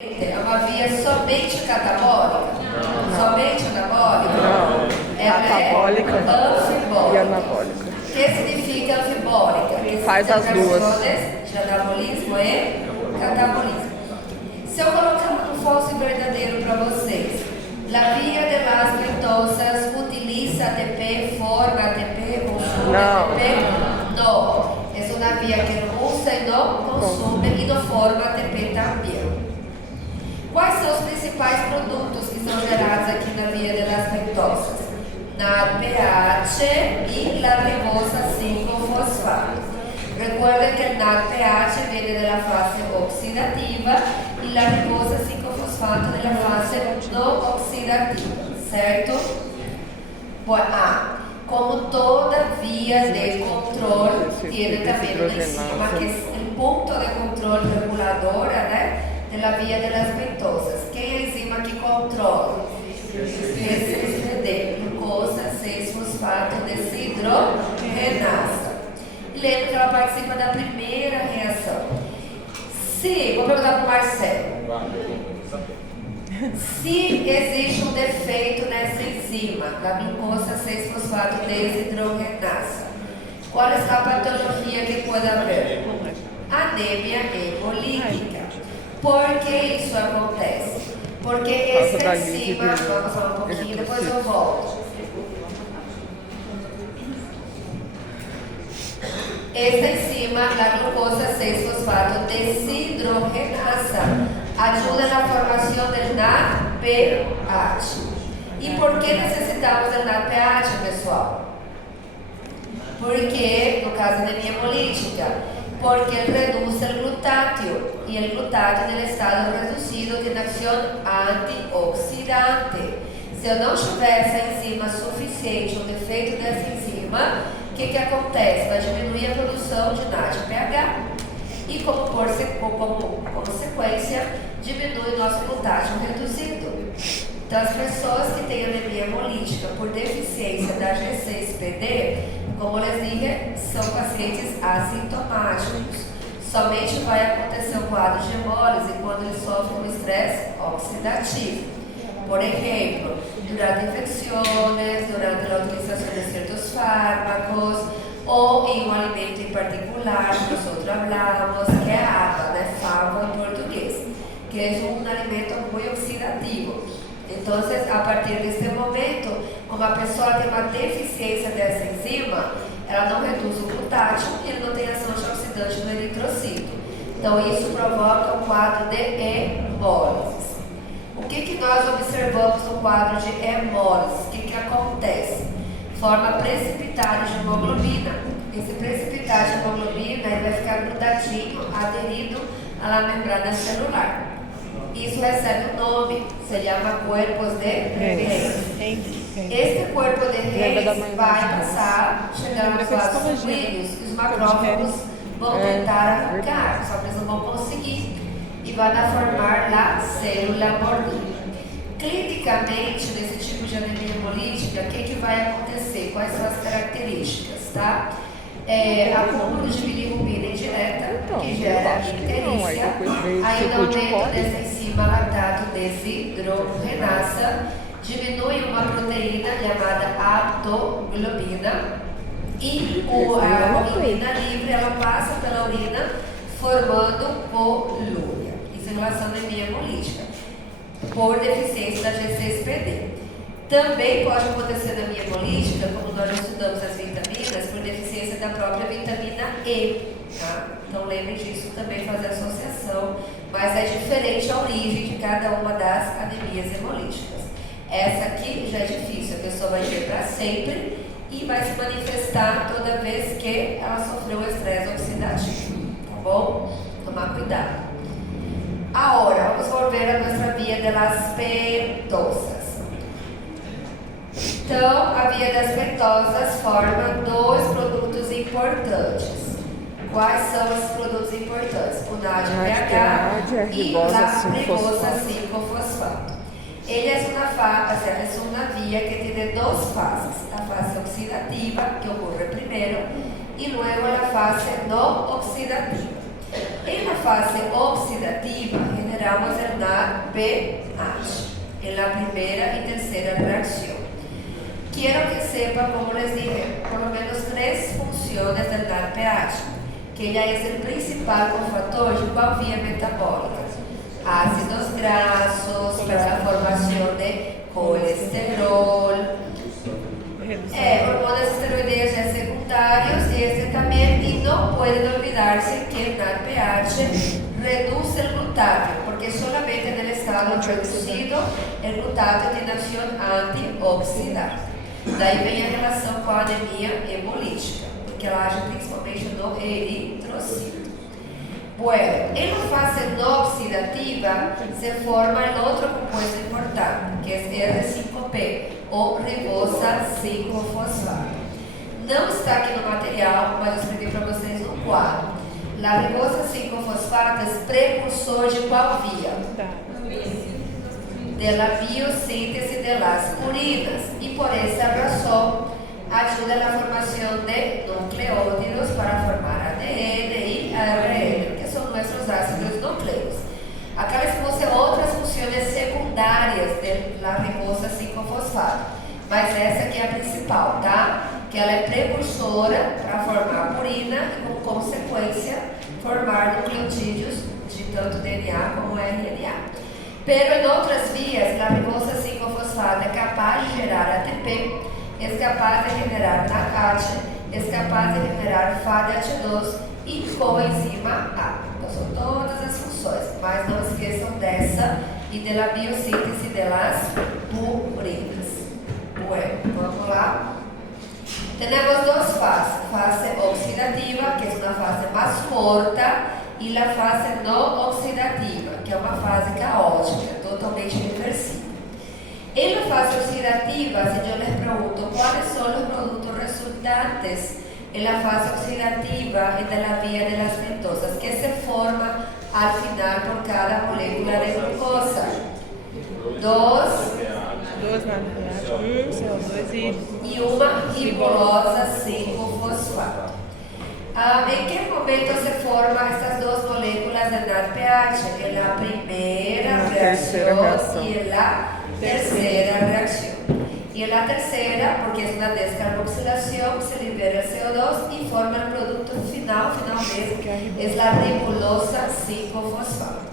É uma via somente catabólica? Não. Somente anabólica? Não. Ela Catabólica é anfibólica. e anabólica. O que significa anfibólica? Que Faz as duas. De anabolismo e catabolismo. Se eu colocar um falso e verdadeiro para vocês, la vía de las pentosas utiliza ATP, forma ATP, consume Não. ATP? No. Es una vía que no usa y no consume y no forma ATP también. Quais são os principais produtos que são gerados aqui na via de las pentosas? NADPH y la ribosa 5-fosfato. Recuerden que el NADPH viene de la fase oxidativa y la ribosa 5-fosfato de la fase no oxidativa, certo? Como toda vía de control, tiene también una enzima que es el punto de control reguladora, ¿né? De la vía de las pentosas. Quem é a enzima que controla? G6PD, glucosa 6-fosfato desidrogenasa. Lembra que ela participa da primeira reação. Vou perguntar para o Marcelo. Se existe um defeito nessa enzima, da glucosa 6-fosfato desidrogenasa, qual é a patologia que pode haver? Anemia hemolítica. Por que isso acontece? Porque essa enzima, vamos falar um pouquinho, depois eu volto. Essa enzima, a glucosa 6-fosfato desidrogenasa, ajuda na formação do NADPH. E por que necessitamos do NADPH, pessoal? Porque, no caso da anemia hemolítica, porque reduz o glutátil e o glutátil no estado reduzido tem ação antioxidante. Se eu não tiver essa enzima suficiente, o defeito dessa enzima, o que acontece? Vai diminuir a produção de NADPH e como consequência diminui o nosso glutátil reduzido. Então as pessoas que têm anemia hemolítica por deficiência da G6PD, como eu les dije, são pacientes assintomáticos. Somente vai acontecer o quadro de hemólise quando eles sofrem um estresse oxidativo. Por exemplo, durante infecções, durante a utilização de certos fármacos, ou em um alimento em particular, que nós falamos, que é a água, né? Fava em português, que é um alimento muito oxidativo. Então, a partir desse momento, como a pessoa tem uma deficiência dessa enzima, ela não reduz o glutátil e ele não tem ação antioxidante no eritrocito. Então, isso provoca um quadro de hemólise. O que nós observamos no quadro de hemólise? O que acontece? Forma precipitada de hemoglobina. Esse precipitado de hemoglobina ele vai ficar grudadinho, aderido à membrana celular. Isso recebe um nome, se chama corpos de Reis. Esse corpo de Reis vai passar, chegar nos vasos sanguíneos e os macrófagos vão tentar arrancar, só que eles não vão conseguir. E vai formar a célula morninha. Clinicamente, nesse tipo de anemia hemolítica, o que vai acontecer? Quais são as características, tá? Acúmulo de bilirrubina indireta, que gera icterícia, ainda aumento dessa enzima lactato desidrogenasa, diminui uma proteína chamada aptoglobina e a hemoglobina livre ela passa pela urina formando polúria. Isso em relação à anemia hemolítica, por deficiência da G6PD. Também pode acontecer na anemia hemolítica, como nós já estudamos as vitaminas, por deficiência da própria vitamina E. Tá? Então lembre disso também, fazer associação, mas é diferente a origem de cada uma das anemias hemolíticas. Essa aqui já é difícil, a pessoa vai ter para sempre e vai se manifestar toda vez que ela sofreu o estresse oxidativo. Tá bom? Tomar cuidado. Agora, vamos volver a nossa via de las pentosas. Então, a via das pentosas forma dois produtos importantes. Quais são esses produtos importantes? O NADPH e a ribosa 5-fosfato. Ele é uma via que tem duas fases. A fase oxidativa, que ocorre primeiro, e logo a fase não oxidativa. Em uma fase oxidativa, encontramos el NADPH en la primera y tercera reacción. Quiero que sepan, como les dije, por lo menos 3 funciones del NADPH, que ella es el principal cofactor de cual vía metabólica. Ácidos grasos, para la formación de colesterol, hormonas esteroideas ya secundarios, también, y no pueden olvidarse que el NADPH reduce el glutatión, porque solamente en el estado reducido el glutatión tiene acción antioxidante. Daí vem a relação com a anemia hemolítica, porque ela age principalmente no eritrocito. Bueno, en la fase no oxidativa se forma el otro compuesto importante, que es R5P, o ribosa 5-fosfato. Não está aqui no material, mas eu escrevi para vocês no quadro. La ribosa 5-fosfato é precursor de qual via? De la biosíntese de las purinas, y por esa razón ayuda en la formación de nucleótidos para formar ADN y ARN, que son nuestros ácidos nucleicos. Acá les puse otras funciones secundarias de la ribosa 5-fosfato, mas essa aqui é a principal, tá? Que ela é precursora para formar purina e, como consequência, formar nucleotídeos de tanto DNA como RNA. Pero en otras vías, la ribosa 5-fosfato es capaz de generar ATP, es capaz de generar NADH, es capaz de generar FADH2 y coenzima A. Então, são todas as funções, mas não esqueçam dessa e de la biosíntese de las purinas. Bueno, vamos lá. Tenemos 2 fases, fase oxidativa, que es una fase más corta, e la fase não oxidativa, que é uma fase caótica, totalmente reversiva. En la fase oxidativa, si yo les pregunto cuáles son los productos resultantes en la fase oxidativa de la vía de las pentosas, que se forma al final por cada molécula de glucosa. 2 CO2 e uma ribosa 5-fosfato. ¿En qué momento se forman estas 2 moléculas de NADPH? En la primera reacción y en la tercera reacción. Y en la tercera, porque es una descarboxilación, se libera el CO2 y forma el producto final, finalmente, es la ribulosa 5-fosfato.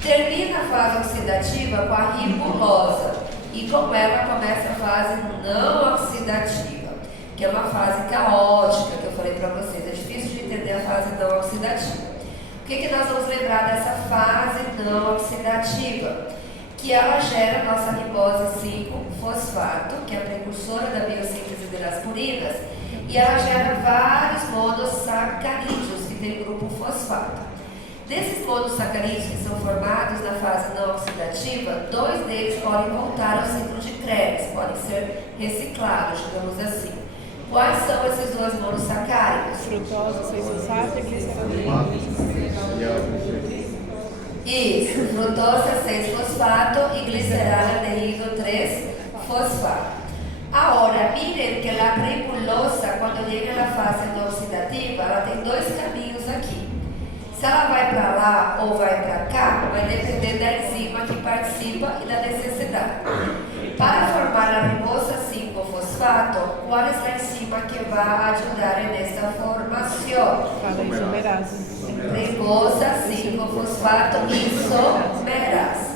Termina a fase oxidativa com a ribulosa e com ela começa a fase não oxidativa, que é uma fase caótica, que eu falei para vocês, é difícil de entender a fase não oxidativa. O que nós vamos lembrar dessa fase não oxidativa? Que ela gera a nossa ribose 5-fosfato, que é a precursora da biossíntese das purinas, e ela gera vários monossacarídeos, que tem grupo fosfato. Desses monossacarídeos que são formados na fase não oxidativa, 2 deles podem voltar ao ciclo de Krebs, podem ser reciclados, digamos assim. Quais são esses 2 monossacáridos? Frutose 6-fosfato e glicerina. Isso, frutose 6-fosfato e gliceraldeído 3-fosfato. Agora, miren que a ribulosa, quando chega na fase não oxidativa, ela tem 2 caminhos aqui. Se ela vai para lá ou vai para cá, vai depender da enzima que participa e da necessidade. Para formar a ribosa 5-fosfato, qual é a enzima que vai ajudar nessa formação? Fala isomerase. Ribosa 5-fosfato isomerase.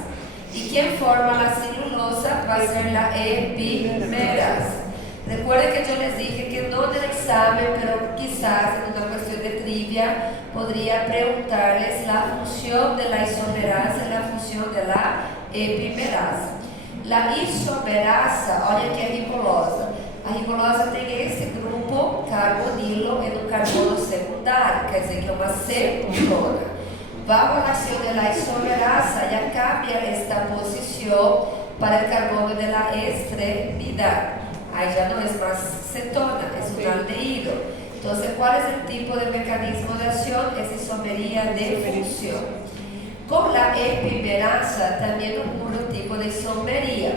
E quem forma a celulosa vai ser a epimerase. Recuerden que yo les dije que no en el examen, pero quizás en una cuestión de trivia podría preguntarles la función de la isomerasa y la función de la epimerasa. La isomerasa, olha que é ribulosa. A ribulosa tem esse grupo carbonilo em um carbono secundário, quer dizer que é uma secundona. Bajo la acción de la isomerasa ya cambia esta posición para el carbono de la extremidad. Aí já não é mais cetona, é um aldeído. Então, qual é o tipo de mecanismo de ação? É isomeria de função. Com a epimerasa, também um puro tipo de isomeria.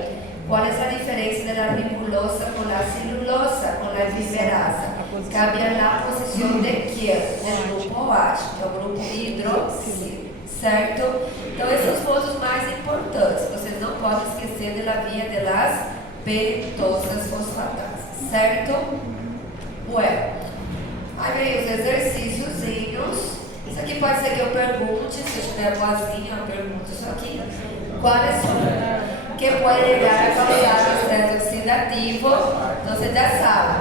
Qual é a diferença da ribulosa com a celulosa, com a epimerasa? Cambia a posição de que? Do grupo OH, que é o grupo hidroxilo, certo? Então, esses são os pontos mais importantes. Vocês não podem esquecer da via de las penitosas fosfatasas, certo? Ué, aí vem os exercíciozinhos. Isso aqui pode ser que eu pergunte, se eu estiver boazinha, eu pergunto isso aqui. Quais são que podem llegar a causar o estresse oxidativo? Então, você já sabe.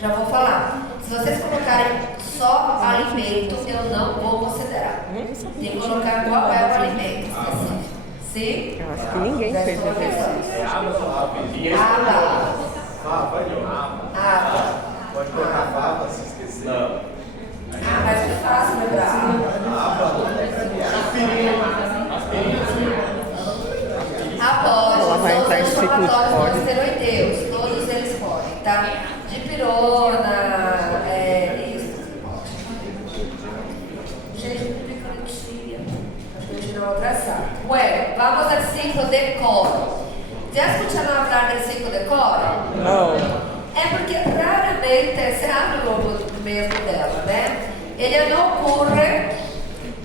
Já vou falar. Se vocês colocarem só alimento, eu não vou considerar. Tem que colocar qual é o alimento específico. Sim? Eu acho que ninguém fez o exercício. Pode colocar fava se esquecer. Mas é fácil lembrar. Após Ela vai entrar em os ciclo de inflamatórios cólica. não esteroideus, todos eles podem, tá? Dipirona, isso. Gente, acho que a gente não vai traçar. Bueno, vamos al ciclo de coro. Já escucharam falar do ciclo de coro? Não. É porque raramente, você abre o logo mesmo dela, né? Ele não ocorre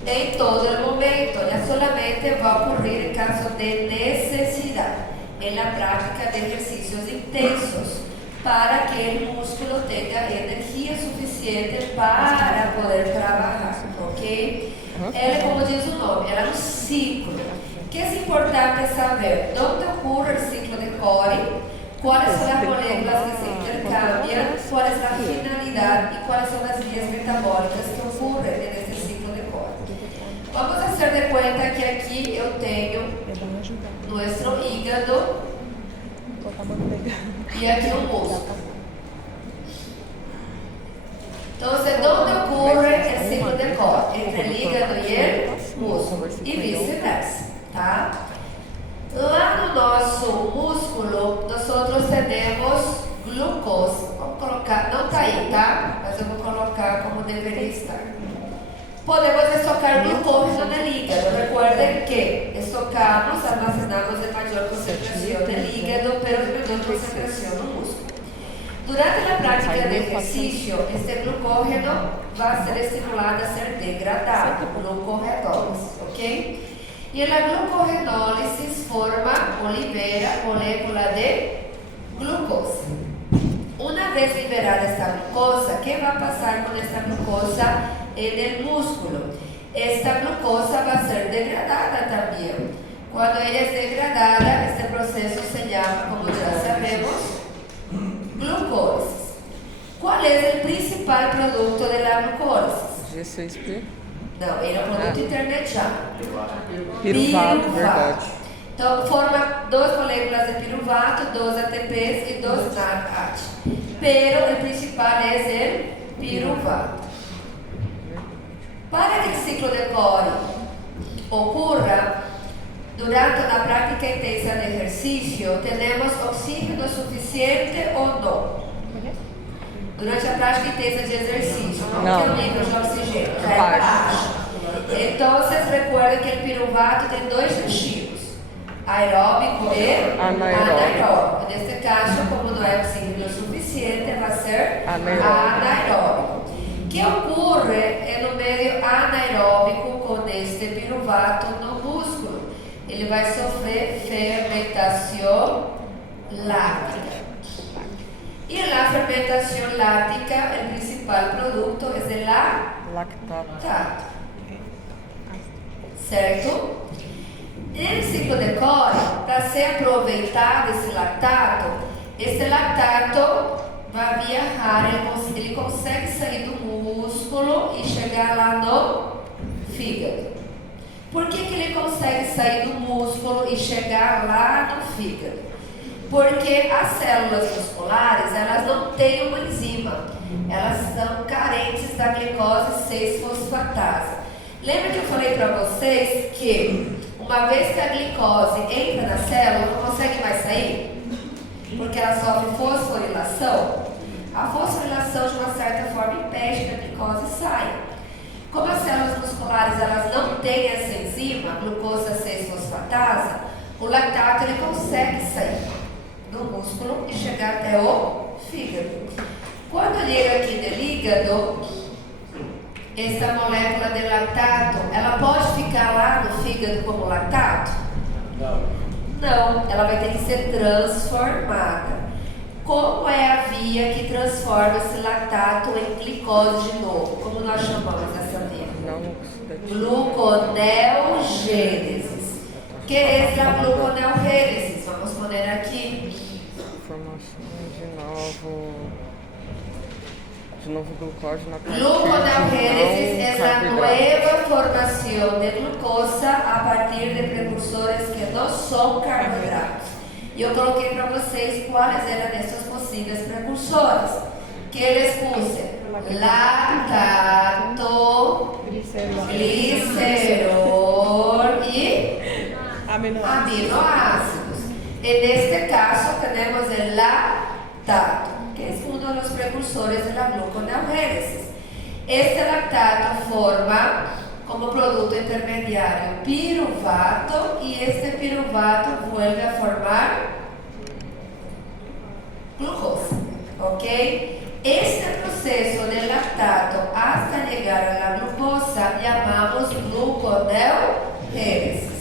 em todo o momento, ele solamente vai ocorrer em caso de necessidade, em la prática de exercícios intensos, para que o músculo tenha energia suficiente para poder trabalhar, ok? Ele, como diz o nome, ela é um ciclo. O que é importante saber? Onde ocorre o ciclo de Cori? Quais são as moléculas que se intercambiam? Qual é a finalidade e quais são as vias metabólicas que ocorrem nesse ciclo de Cori? Vamos fazer de conta que aqui eu tenho nosso hígado e aqui o músculo. Então, onde ocorre o ciclo de Cori? Entre o hígado e o músculo e vice-versa, tá? Lá no nosso músculo, nós temos glucose. Vamos colocar, não está aí, tá? Mas eu vou colocar como deveria estar. Podemos estocar glucose no hígado. Recuerden que estocamos, almacenamos em maior concentração no hígado, pero em menor concentração no músculo. Durante a prática de exercício, este glucógeno vai ser estimulado a ser degradado, glucorredólise, ok? E a glucorredólise forma ou libera molécula de glucosa. Uma vez liberada esta glucosa, o que vai passar com esta glucosa no músculo? Esta glucosa vai ser degradada também. Quando ela é degradada, este processo se chama, como já sabemos, glucólise. Qual é o principal produto da glucólise? G6P? Não, ele é um produto intermediário. Piruvato, verdade. Então, forma 2 moléculas de piruvato, 2 ATPs e 2 NADH. Pero o principal é o piruvato. Para que o ciclo de Cori ocorra, durante a prática intensa de exercício, temos oxígeno suficiente ou não? Durante a prática intensa de exercício, porque o nível de oxigênio já é baixo. Então, vocês recordam que o piruvato tem 2 destinos, aeróbico e anaeróbico. Neste caso, como não é oxigênio suficiente, vai ser anaeróbico. O que ocorre é no meio anaeróbico com este piruvato no músculo. Ele vai sofrer fermentação láctica. E na fermentação láctica, o principal produto é o lactato. Certo? No ciclo de Cori, para ser aproveitado esse lactato vai viajar, ele consegue sair do músculo e chegar lá no fígado. Por que ele consegue sair do músculo e chegar lá no fígado? Porque as células musculares, elas não têm uma enzima, elas são carentes da glicose 6-fosfatase. Lembra que eu falei para vocês que uma vez que a glicose entra na célula, não consegue mais sair? Porque ela sofre fosforilação. A fosforilação, de uma certa forma, impede que a glicose saia. Como as células musculares elas não têm essa enzima, glucose 6-fosfatase, o lactato ele consegue sair do músculo e chegar até o fígado. Quando chega aqui no hígado, essa molécula de lactato, ela pode ficar lá no fígado como lactato? Não, ela vai ter que ser transformada. Como é a via que transforma esse lactato em glicose de novo? Como nós chamamos essa via? Gluconeogênese. Que é a gluconeogênese? Vamos poner aqui. Formação de novo glucose na Gluconeogênese é a nova formação de glucosa a partir de precursores que não são carboidratos. E eu coloquei para vocês quais eram esses possíveis precursores. Que eles puse lactato, glicerol e aminoácidos. E neste caso temos o lactato, que é um dos precursores da gluconeogênese. Este lactato forma como produto intermediário piruvato e este piruvato vuelve a formar glucosa, ¿ok? Este proceso de lactato hasta llegar a la glucosa llamamos gluconeogênese.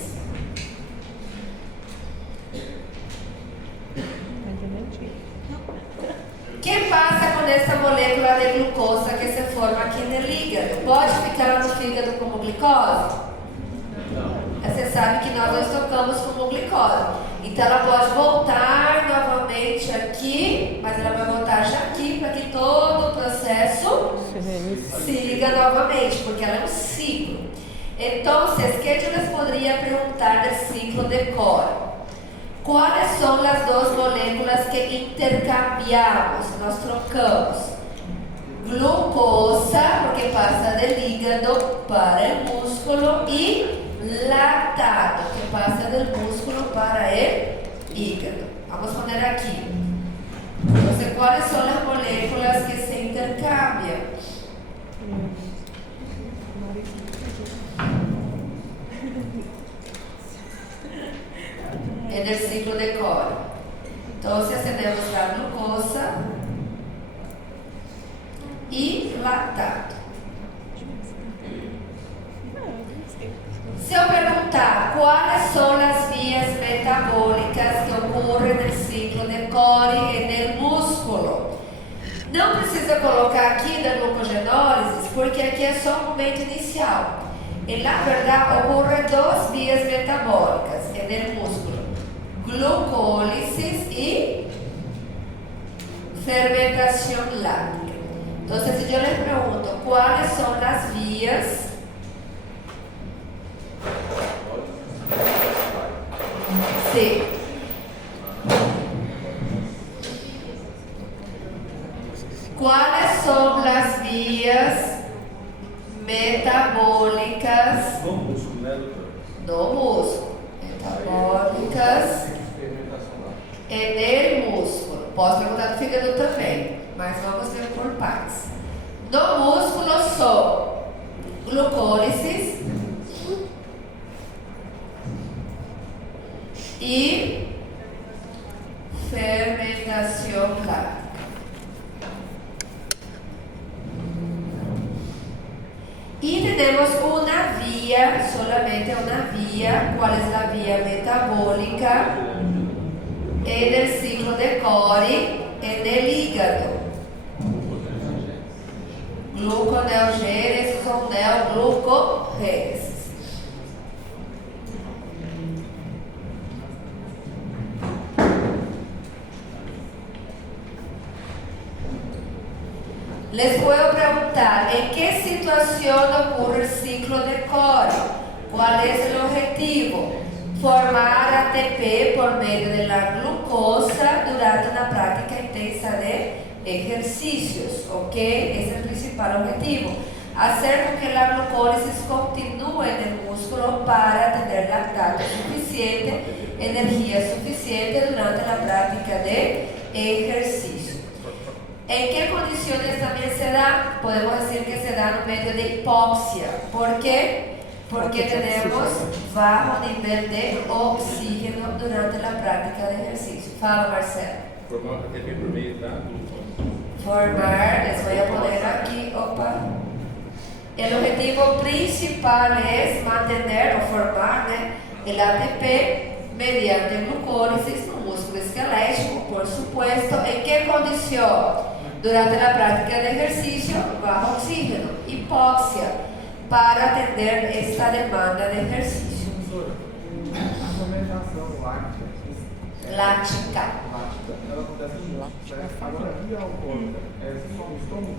¿Qué pasa con esta molécula de glucosa que se forma aqui no hígado? Pode ficar no fígado como glicose? Você sabe que nós não tocamos como glicose. Então ela pode voltar novamente aqui, mas ela vai voltar já aqui para que todo o processo se liga novamente, porque ela é um ciclo. Então, o que eu les poderia perguntar do ciclo de Cori? Quais são as duas moléculas que intercambiamos, nós trocamos? Glucosa, porque passa do hígado para o músculo, e lactato, que passa do músculo para o hígado. Vamos poner aqui. Então, quais são as moléculas que se intercambiam? É do ciclo de Cori. Então, acendemos a glucosa e lactato. Se eu perguntar quais são as vias metabólicas que ocorrem no ciclo de Cori e no músculo, não precisa colocar aqui da glucogenólise, porque aqui é só o momento inicial. E na verdade ocorrem duas vias metabólicas no músculo: glucólise e fermentação láctica. Então, se eu lhe pergunto quais são as vias C. Quais são as vias metabólicas No músculo, né, doutor? do músculo? Metabólicas e no músculo. Posso perguntar do fígado também, mas vamos ver por partes. No músculo são glucólise e fermentação láctica. E temos uma via, solamente uma via. Qual é a via metabólica? É no ciclo de Cori e no hígado. Gluconeogênese ou neoglucogênese. Les puedo preguntar, ¿en qué situación ocurre el ciclo de Cori? ¿Cuál es el objetivo? Formar ATP por medio de la glucosa durante una práctica intensa de ejercicios, ¿ok? Ese es el principal objetivo. Hacer con que la glucólisis continúe en el músculo para tener lactato suficiente, energía suficiente durante la práctica de ejercicio. ¿En qué condiciones también se da? Podemos decir que se da en medio de hipoxia. ¿Por qué? Porque tenemos bajo nivel de oxígeno durante la práctica de ejercicio. Fala, Marcelo. Formar ATP por meio da glucose. Formar, les voy a poner aquí, opa. El objetivo principal es mantener o formar, né, el ATP mediante glucólisis no músculo esquelético, por supuesto. ¿En qué condición? Durante la práctica de ejercicio bajo oxígeno, hipoxia, para atender esta demanda de ejercicio. A fermentação Láctica. ela acontece agora via alcoólica, só no estômago.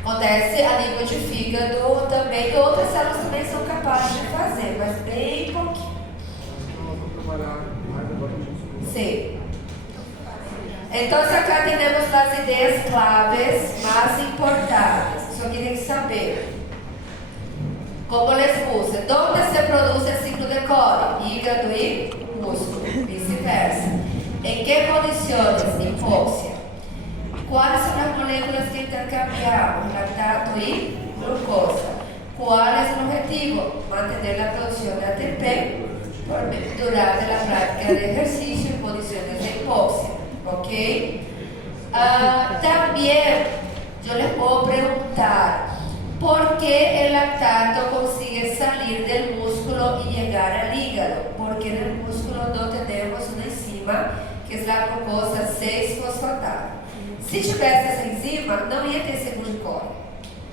Acontece a nível de fígado também, outras células também são capazes de fazer, mas bem pouquinho. Então nós vamos trabalhar mais agora no músculo. Sí. Entonces acá tenemos las ideas claves más importantes. Só que tem que saber. Como les puse, ¿dónde se produce el ciclo de Cori? Hígado y músculo, viceversa. ¿En qué condiciones? Hipoxia. ¿Cuáles son las moléculas que intercambiamos? Lactato y glucosa. ¿Cuál es el objetivo? Mantener la producción de ATP durante la práctica de ejercicio en condiciones de hipoxia. ¿Ok? También yo les puedo preguntar, ¿por qué el lactato consigue salir del músculo y llegar al hígado? Porque en el músculo no tenemos una enzima que es la glucosa 6-fosfatasa. Se tivesse essa enzima, não ia ter esse glicose,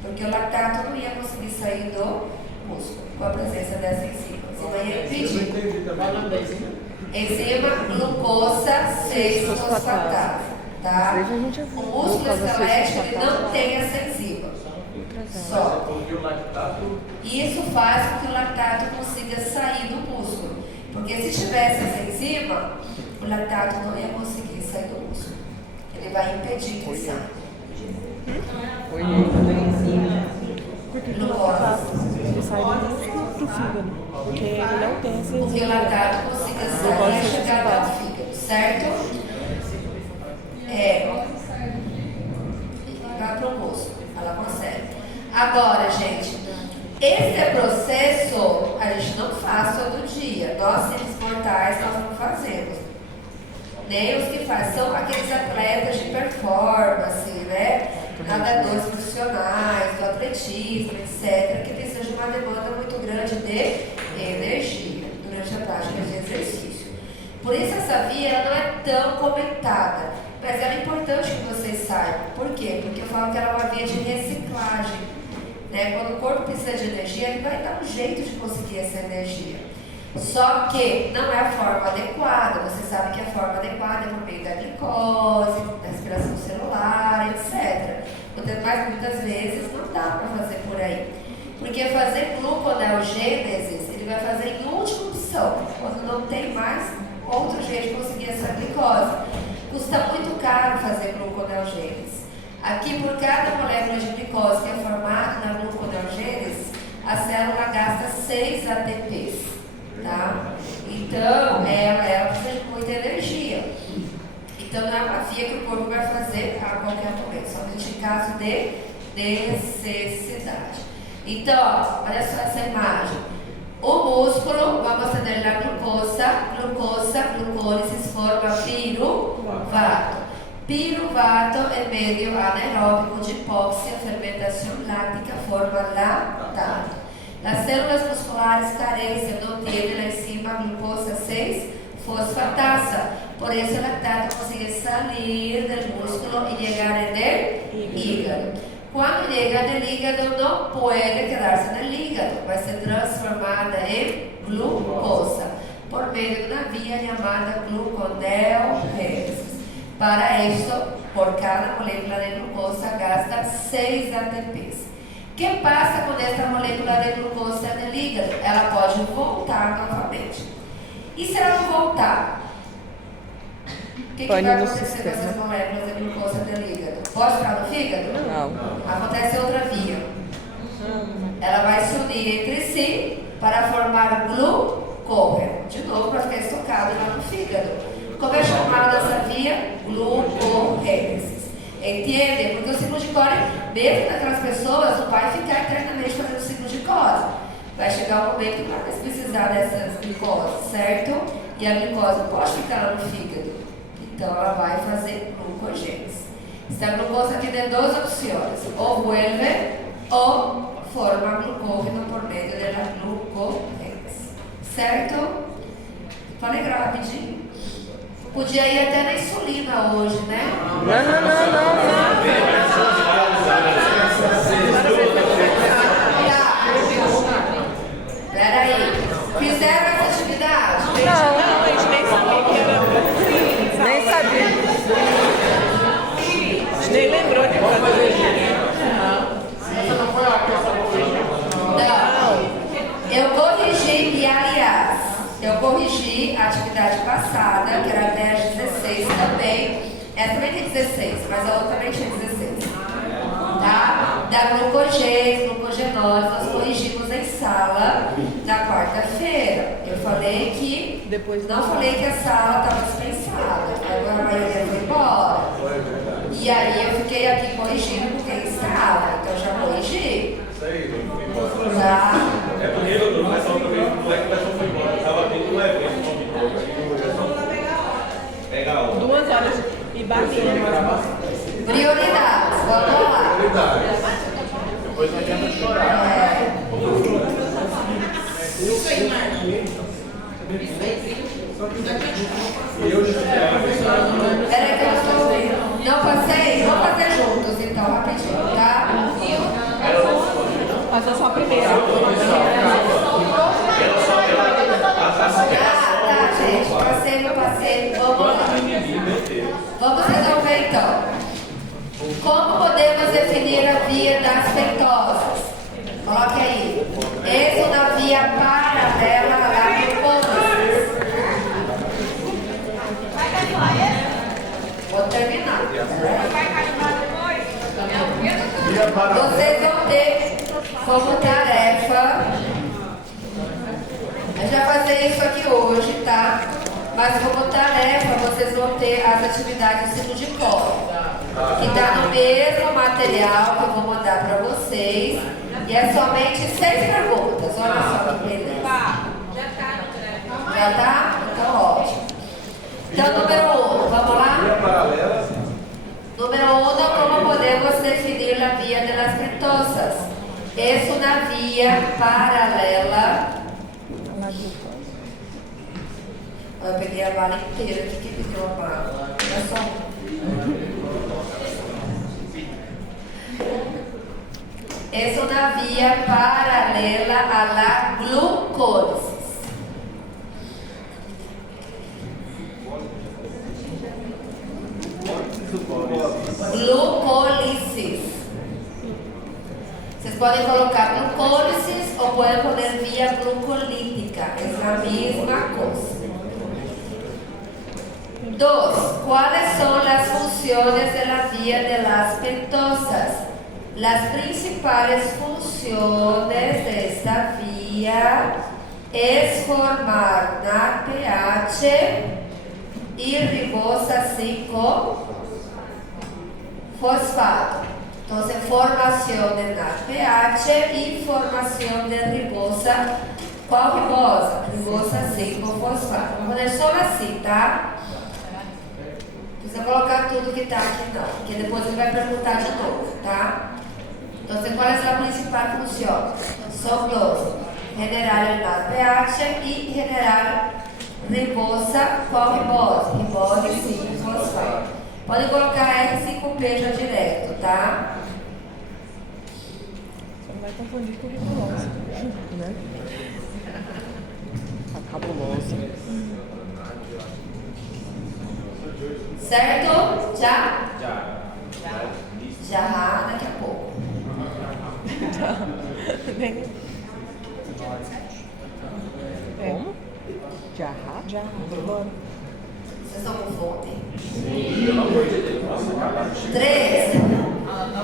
porque o lactato não ia conseguir sair do músculo com a presença dessa enzima. A enzima ia impedir. Enzima glucosa 6-fosfatasa, tá? O músculo esquelético ele não tem essa enzima. Só. Isso faz com que o lactato consiga sair do músculo, porque se tivesse essa enzima, o lactato não ia conseguir sair do músculo. Ele vai impedir que saia. Ele sai do músculo pro fígado, porque ele não tem essa Porque o lactato consiga sair e chegar até o fígado, certo? Vai pro músculo, ela consegue. Agora, gente, esse processo a gente não faz todo dia. Nós, seres mortais, nós não fazemos. Nem os que fazem são aqueles atletas de performance, né? Nadadores profissionais, do atletismo, etc., que precisam de uma demanda muito grande de energia durante a prática de exercício. Por isso essa via ela não é tão comentada, mas ela é importante que vocês saibam. Por quê? Porque eu falo que ela é uma via de reciclagem. Né? Quando o corpo precisa de energia, ele vai dar um jeito de conseguir essa energia. Só que não é a forma adequada. Você sabe que a forma adequada é por meio da glicose, da respiração celular, etc. Mas muitas vezes não dá para fazer por aí. Porque fazer gluconeogênese, ele vai fazer em última opção, quando não tem mais outro jeito de conseguir essa glicose. Custa muito caro fazer gluconeogênese. Aqui, por cada molécula de glicose que é formada na gluconeogênese, a célula gasta 6 ATPs. Tá? Então, ela precisa de muita energia. Então, não é uma via que o corpo vai fazer a qualquer momento, somente em caso de necessidade. Então, olha só essa imagem. O músculo, vamos tener la glucólisis forma piruvato. Piruvato é medio anaeróbico de hipóxia, fermentação láctica, forma lactato. Las células musculares carecen, no tienen la enzima glucosa 6-fosfatasa. Por eso el lactato consigue salir del músculo y llegar en el hígado. Cuando llega en el hígado no puede quedarse en el hígado, va a ser transformada en glucosa por medio de una vía llamada gluconeogénesis. Para esto, por cada molécula de glucosa gasta 6 ATPs. O que passa quando essa molécula de glucosa no hígado? Ela pode voltar novamente. E se ela não voltar? O que vai acontecer com essas moléculas de glucosa no hígado? Pode ficar no fígado? Não. Acontece outra via. Ela vai se unir entre si para formar glucórrego. De novo, para ficar estocado lá no fígado. Como é chamada essa via? Glucorrégese. Entende? Porque o ciclo de Cori, mesmo naquelas pessoas, não vai ficar eternamente fazendo o ciclo de Cori. Vai chegar um momento que vai precisar dessas glicoses, certo? E a glicose pode ficar lá no fígado. Então ela vai fazer glucogênese. Esta glucosa tiene 2 opciones, o vuelve o forma glucógeno por meio da glucógeno. Certo? Falei rapidinho. Podia ir até na insulina hoje, né? Peraí. Fizeram essa atividade? Não, a gente nem sabia que era. Nem sabia. A gente nem lembrou de fazer. Não. Eu corrigi, e aliás, eu corrigi a atividade passada, que era até às 16 também. Essa também tem 16, mas a outra também tinha 16. Tá? Da glucogenose, nós corrigimos em sala na quarta-feira. Eu falei que. Não falei que a sala estava dispensada. Agora a maioria foi embora. E aí eu fiquei aqui corrigindo porque estava. Então eu já corrigi. Isso aí, não foi embora. Tá? É porque doutor, mas só também o moleque da foi embora. Estava dentro do evento, pega a 2 horas e balinha. Prioridades, vamos lá. Depois não adianta chorar. Peraí que eu estou ouvindo. Não passei? Vamos fazer juntos então, rapidinho, tá? Passou só a primeira. Tá, gente. Passei, não passei. Vamos lá. Vamos resolver então. Como podemos definir a via das pentosas? Coloque aí. Êxodo na via paralela à glucose. Vou terminar. Vocês vão ter como tarefa. A gente vai fazer isso aqui hoje, tá? Mas como tarefa, vocês vão ter as atividades do ciclo de Cole, que está no mesmo material que eu vou mandar para vocês. E é somente 6 perguntas. Olha só que beleza. Já tá? Então, ótimo. Então, número 1, vamos lá? Número 1, como podemos definir a via de las pentosas? Es una vía paralela. Eu peguei a bala inteira aqui, que me deu a bala. Olha só. Es una vía paralela a la glucólisis. Glucólisis. Vocês podem colocar glucólisis ou podem poner vía glucolítica. É a mesma coisa. 2. ¿Cuáles son las funciones de la vía de las pentosas? Las principales funciones de esta vía es formar NADPH y ribosa 5 fosfato. Entonces, formación de NADPH y formación de ribosa. ¿Cuál ribosa? Ribosa 5 fosfato. Vamos poner só assim, tá? Não precisa colocar tudo que tá aqui não, porque depois ele vai perguntar de novo, tá? Entonces, ¿cuál es la principal función? Son dos. Generar el NADPH y generar ribosa. ¿Cuál ribosa? Ribosa 5 fosfato. Pode colocar R5P já direto, tá? Você não vai confundir com ribulosa. Né? A cabulosa. Certo? Já? Já, daqui a pouco. Como? Jarra? Já, bora. Vocês estão com fome? 3.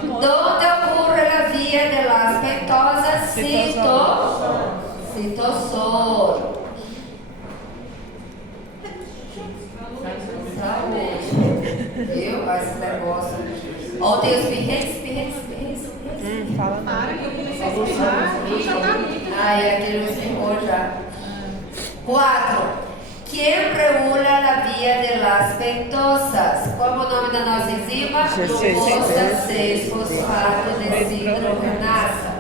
Donde ocurre la vía de las pentosas? Citosol. Saúde. Viu? Esse negócio. Ontem os pirrenses. Fala nada. Ai, aquele espirrou já. 4. ¿Quién regula la vía de las pentosas? Como o nome da nossa enzima? Glucosa 6 fosfato deshidrogenasa.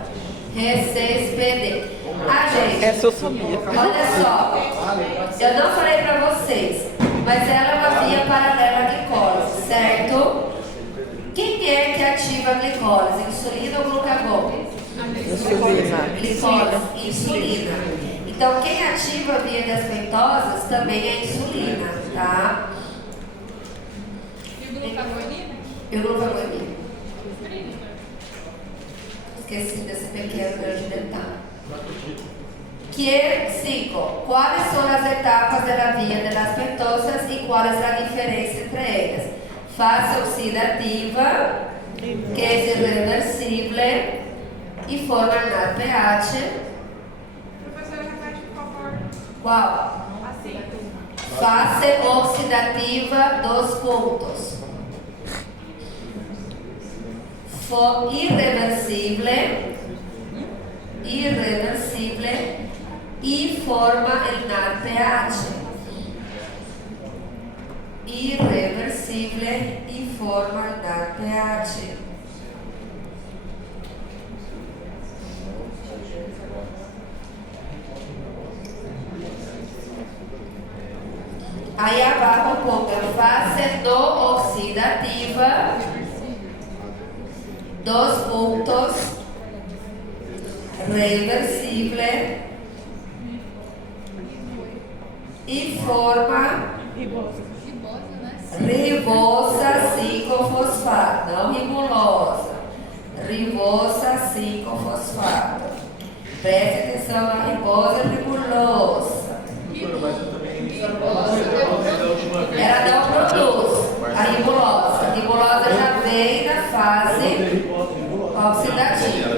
R6PD. Ah, gente, Essa eu sabia. olha só, eu não falei pra vocês, mas ela é uma via paralela à glicólise, certo? Quem é que ativa a glicólise? Insulina ou glucagon? Insulina. Glicólise, insulina. Então, quem ativa a via das pentosas também é insulina, tá? E o glucagonina? E o glucagonina. Esqueci desse pequeno grande detalhe. 5. ¿Cuáles son las etapas de la vía de las pentosas y cuál es la diferencia entre ellas? Fase oxidativa, que es irreversible y forma el NADPH. Professora, repete, por favor. ¿Cuál? Assim. Fase oxidativa, 2 puntos. Irreversible y forma el NADPH. Irreversible y forma el NADPH. Aí abaixo ponga fase no oxidativa, 2 puntos, reversible y forma ribosa 5-fosfato, não ribulosa, ribosa 5-fosfato. Preste atenção na ribosa e ribulosa. Ela não produz a ribulosa. A ribulosa já vem na fase oxidativa.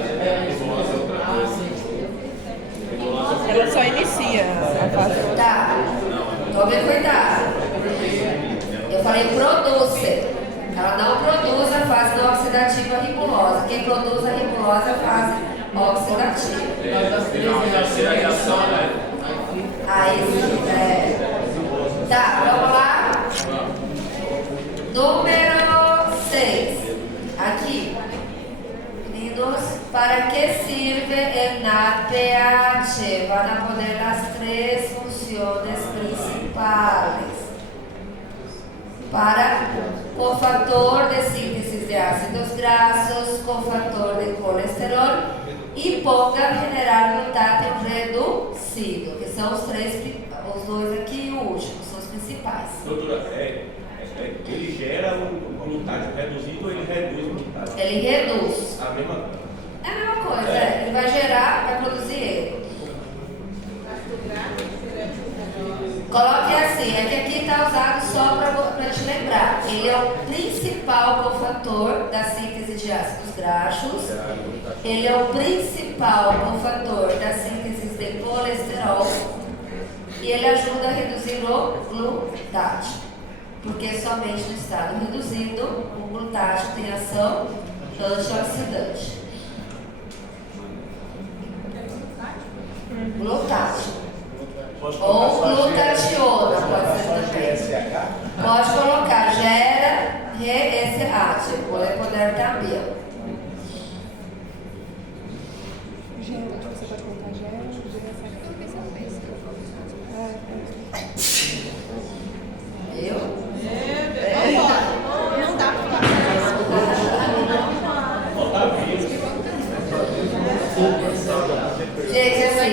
Ela só inicia a fase. Tá, tome cuidado. Eu falei produz. Ela não produz a fase não oxidativa ribulosa. Quem produz a ribulosa é a fase oxidativa. Aí, tá, vamos lá. Número 6. Aqui. Meninos, ¿para qué sirve el NADPH? Van a poner las 3 funciones principales. Para cofactor de síntesis de ácidos grasos, cofactor de colesterol e ponga mineral glutático reduzido, que são os dois aqui e o último, são os principais. Doutora, ele gera o glutático reduzido ou ele reduz o glutático? Ele reduz. A mesma coisa. É a mesma coisa, ele vai gerar, vai produzir ele. Coloque assim, é que aqui está usado só para te lembrar. Ele é o principal cofator da síntese de ácidos graxos. Ele é o principal cofator da síntese de colesterol. E ele ajuda a reduzir o glutático. Porque somente no estado reduzido, o glutático tem ação antioxidante. Glutático. Ou glutationa, pode ser também. Pode colocar gera RSH, pode poder também. Gel, você pode colocar gel, Eu? Não dá pra falar. Gente, assim,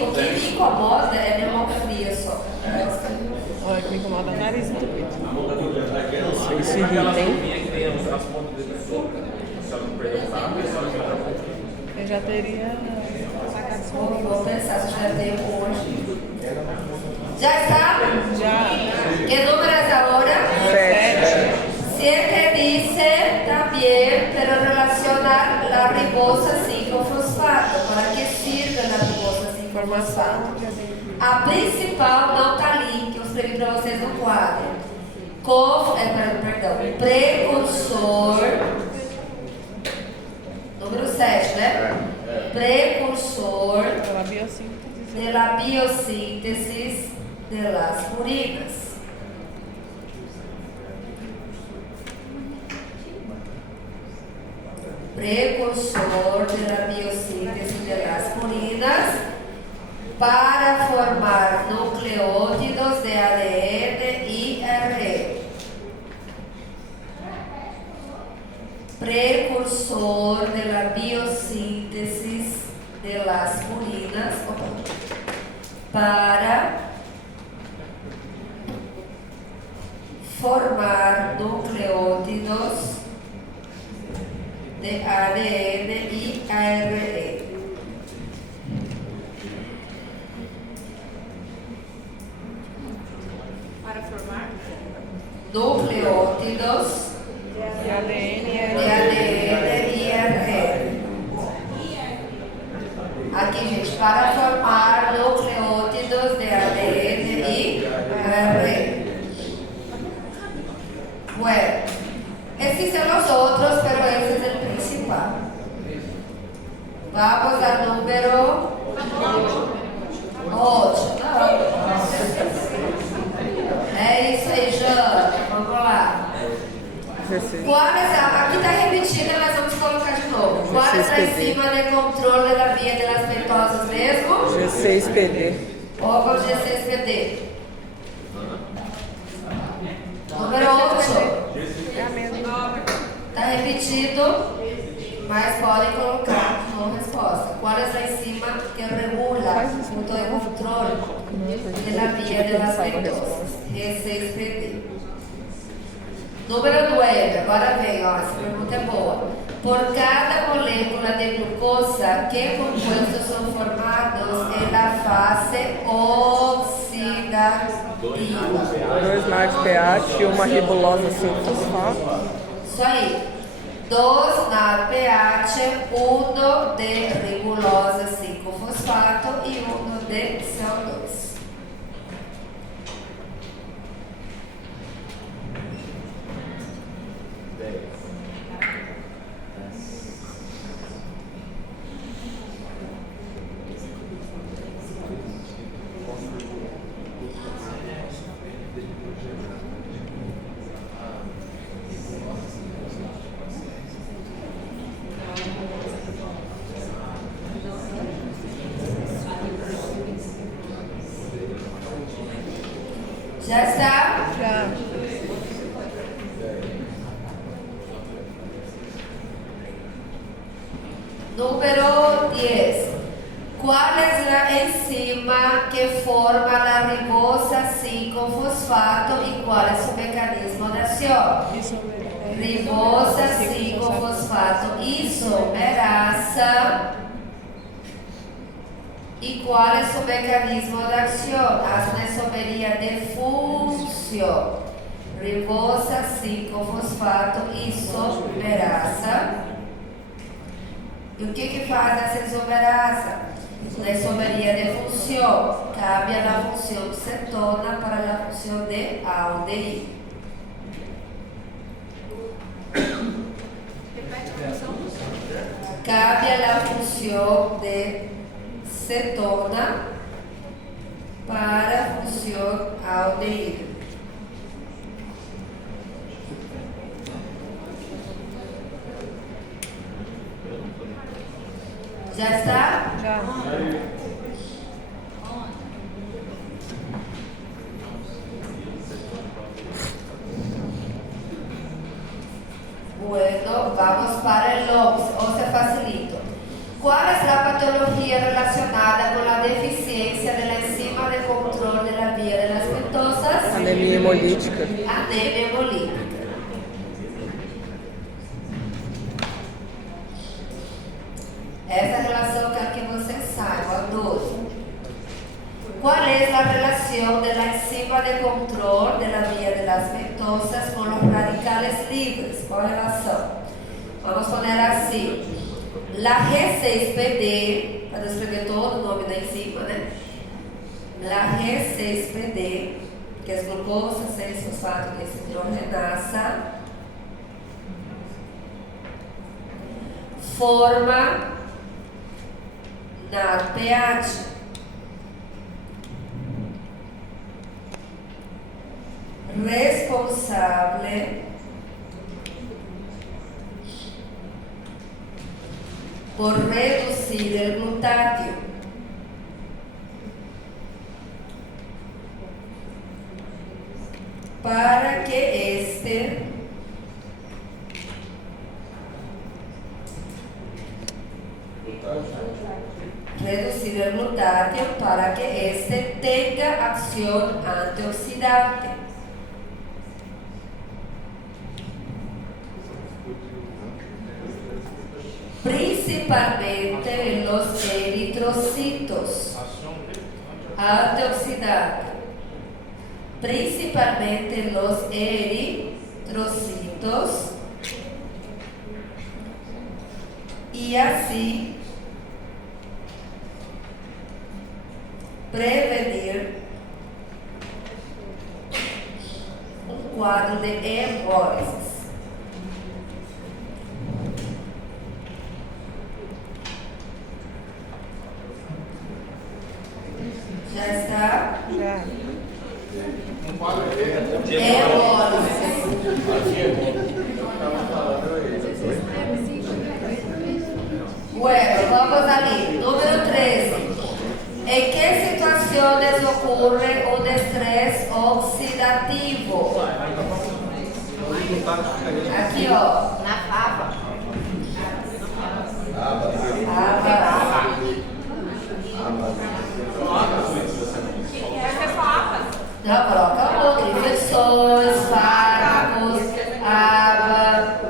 o que me incomoda é minha mão fria só. Olha, que me incomoda o nariz entupido. Eles se irritem. Eu já teria sacado só. Vou pensar se já tenho hoje. Já está? Já. ¿Qué número es ahora? 7. 7 dice también, pero relacionar la ribosa 5-fosfato. ¿Para qué sirve la ribosa 5-fosfato? A principal não está ali, que eu escrevi para vocês no quadro. Precursor. Número 7, né? Precursor Pela biossíntese. de la biosíntesis de las purinas. Precursor de la biosíntesis para formar nucleótidos de ADN y RNA. Precursor de la biosíntesis de las purinas para formar nucleótidos de ADN y ARN. Para formar. Nucleótidos De ADN de ADN e ARN. Aqui, gente, para formar nucleótidos de ADN y ARN. Bueno, existen los otros, pero ese es el principal. Vamos al número 8. É isso aí, Jana. Vamos lá. 16. Quais, aqui está repetida, mas vamos colocar de novo. Quais a 16 PD. enzima de controle da via de las pentosas mesmo? G6PD. Ou G6PD. Número 8. é a mesma. Está repetido, mas podem colocar como resposta. Qual é a enzima que regula o controle da via de las pentosas? G6PD. Número 9, agora vem, ó, essa pergunta é boa. Por cada molécula de glucosa, que compostos são formados na fase oxidativa? 2 NAD pH e uma ribulosa 5-fosfato. Isso aí. 2 NADPH, 1 de ribulosa 5-fosfato e 1 de CO2. Já está? Já. Número 10. ¿Cuál es la enzima que forma la ribosa 5-fosfato y cuál es su mecanismo de acción? Ribosa 5-fosfato isomerasa. ¿Y cuál es su mecanismo de acción? Hace una isomería de función. Ribosa 5-fosfato isomerasa. E o que faz essa isomerasa? Uma isomeria de função. Cambia da função de cetona para a função de aldeído. Repete a função. Cambia a função de cetona para a função aldeído. Já está? Já. Bueno, vamos para el OPS, o sea, facilito. ¿Cuál es la patología relacionada con la deficiencia de la enzima de control de la vía de las pentosas? Anemia hemolítica. Anemia hemolítica. Essa relação quero que vocês saibam, 12. ¿Cuál es la relación de la enzima de control de la vía de las pentosas con los radicales libres? ¿Cuál relación? Vamos poner assim. La G6PD, para escrever todo o nome da enzima, né? La G6PD, que é glucosa 6-fosfato desidrogenasa, forma NADPH. Responsable por reducir el glutatio. para que este reducir el glutatio para que este tenga acción antioxidante. Principalmente en los eritrocitos. Antioxidante. Principalmente en los eritrocitos. Y así prevenir un cuadro de hemólisis. Já está? Já. Bueno, vamos ali. Número 13. ¿En qué situaciones ocurre un estrés oxidativo? Aqui, ó. Na fava. Essa é só APA. Não, coloca outro. Infecções, fármacos, água.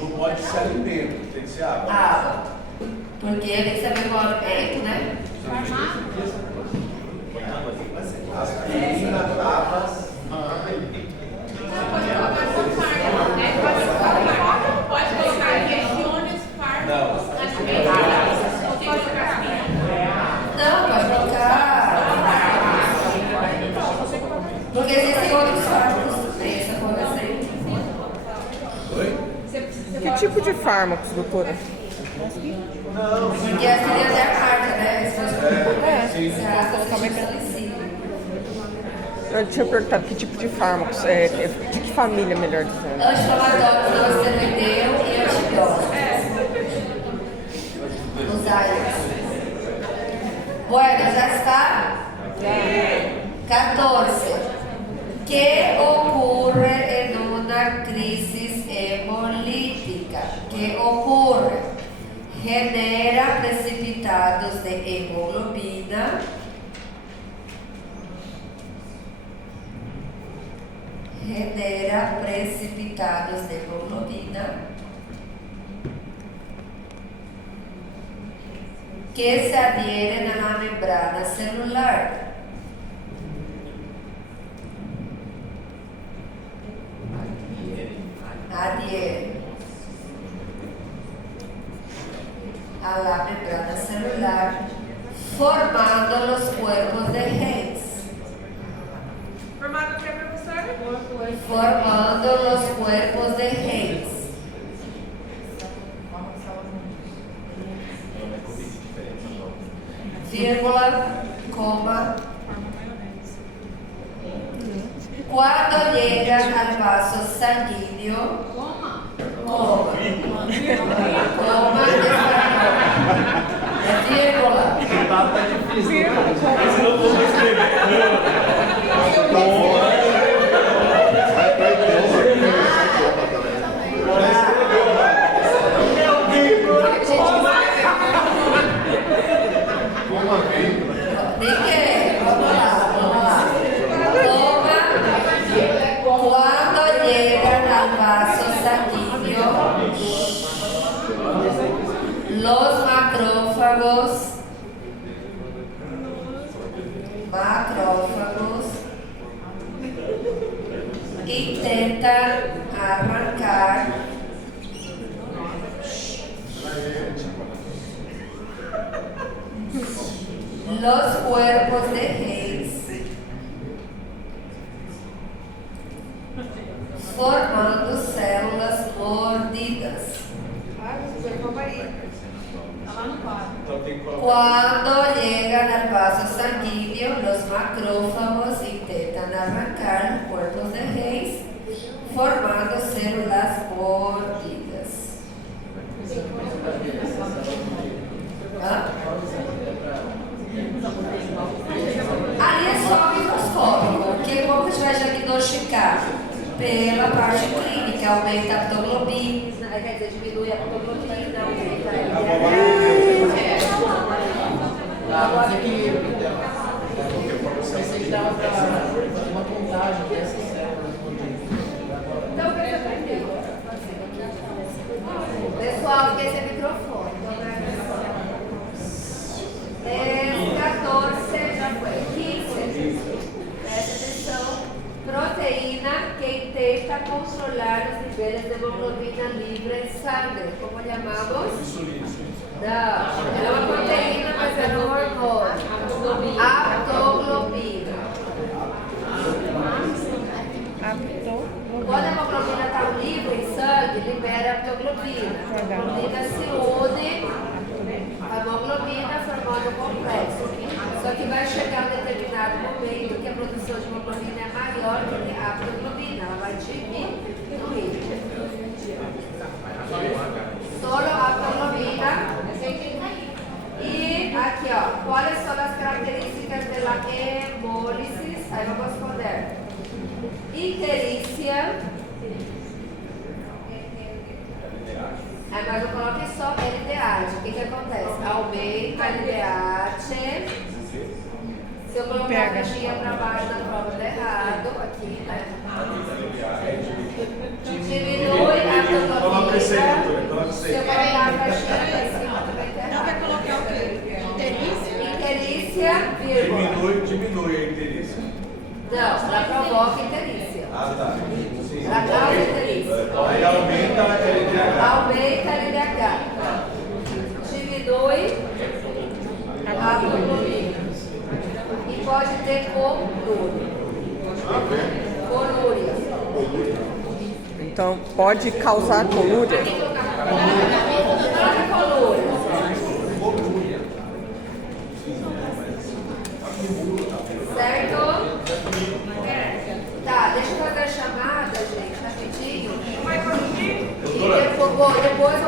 Não pode ser alimento, tem que ser água. Água. Porque tem que saber qual alimento, né? Aspirina, tapas. Pode colocar regiones, fármacos, Não, pode colocar. Porque existem outros fármacos. Tem essa coisa assim. Oi? Que tipo de fármacos, doutora? Porque as crianças é a marca, né? Sim. Você acha que salicílio. Eu tinha perguntado que tipo de fármacos, de que família, melhor dizendo. Anti-inflamatórios não você vendeu e antibióticos. Usar isso. Bueno, já está? 14. ¿Qué ocurre en una crisis hemolítica? ¿Qué ocurre? Genera precipitados de hemoglobina. Genera precipitados de hemoglobina que se adhieren a la membrana celular. Adhieren a la membrana celular formando los cuerpos de Higgs. Formado o que, professora? Formando los cuerpos de Higgs. Vírgula, coma. Cuando llegan al vaso sanguíneo, coma. Coma en español. Es vírgula. Esse não vou escrever. Ninguém. Vamos lá. Coma. Cuando llegan al vaso sanguíneo, los macrófagos intentan arrancar los cuerpos de Higgs formando células mordidas. Então tem que colocar. Cuando llegan al vaso sanguíneo, los macrófagos intentan arrancar cuerpos de Higgs, formando células mordidas. Hã? Ali é só microscópico. O que pela parte clínica, aumenta a aptoglobina, quer dizer, diminui a aptoglobina, aumenta a Mas é que você dava uma contagem dessas células por dia. Então, pessoal, esse é microfone. Então, 14 já foi. 15. Presta atenção. Proteína que intenta controlar os níveis de hemoglobina livre em sangue. Como chamamos? Não. É uma proteína, mas é um hormônio. Aptoglobina. Quando a hemoglobina está livre em sangue, libera a aptoglobina. A aptoglobina se une à hemoglobina formando um complexo. Só que vai chegar um determinado momento que a produção de hemoglobina é maior que a aptoglobina. Ela vai diminuir. Só a aptoglobina. E aqui, ó, quais são as características da hemólise? Aí vamos responder. Icterícia. Aí mas eu coloco só LDH. O que acontece? Aumenta a LDH. Se eu colocar a caixinha para baixo da prova tá errado, aqui, né? Diminui a aptoglobina. Se eu colocar a caixinha para cima também tá errado. Não vai colocar o quê? Icterícia, vírgula. Diminui a interícia. Não, ela provoca icterícia. Ah, tá. Sim. Ela causa icterícia. Aí aumenta a LDH. Aumenta a LDH. Diminui a aptoglobina. E pode ter colúria. Então, pode causar colúria? Colúria. Certo? Tá, deixa eu fazer a chamada, gente, rapidinho. E depois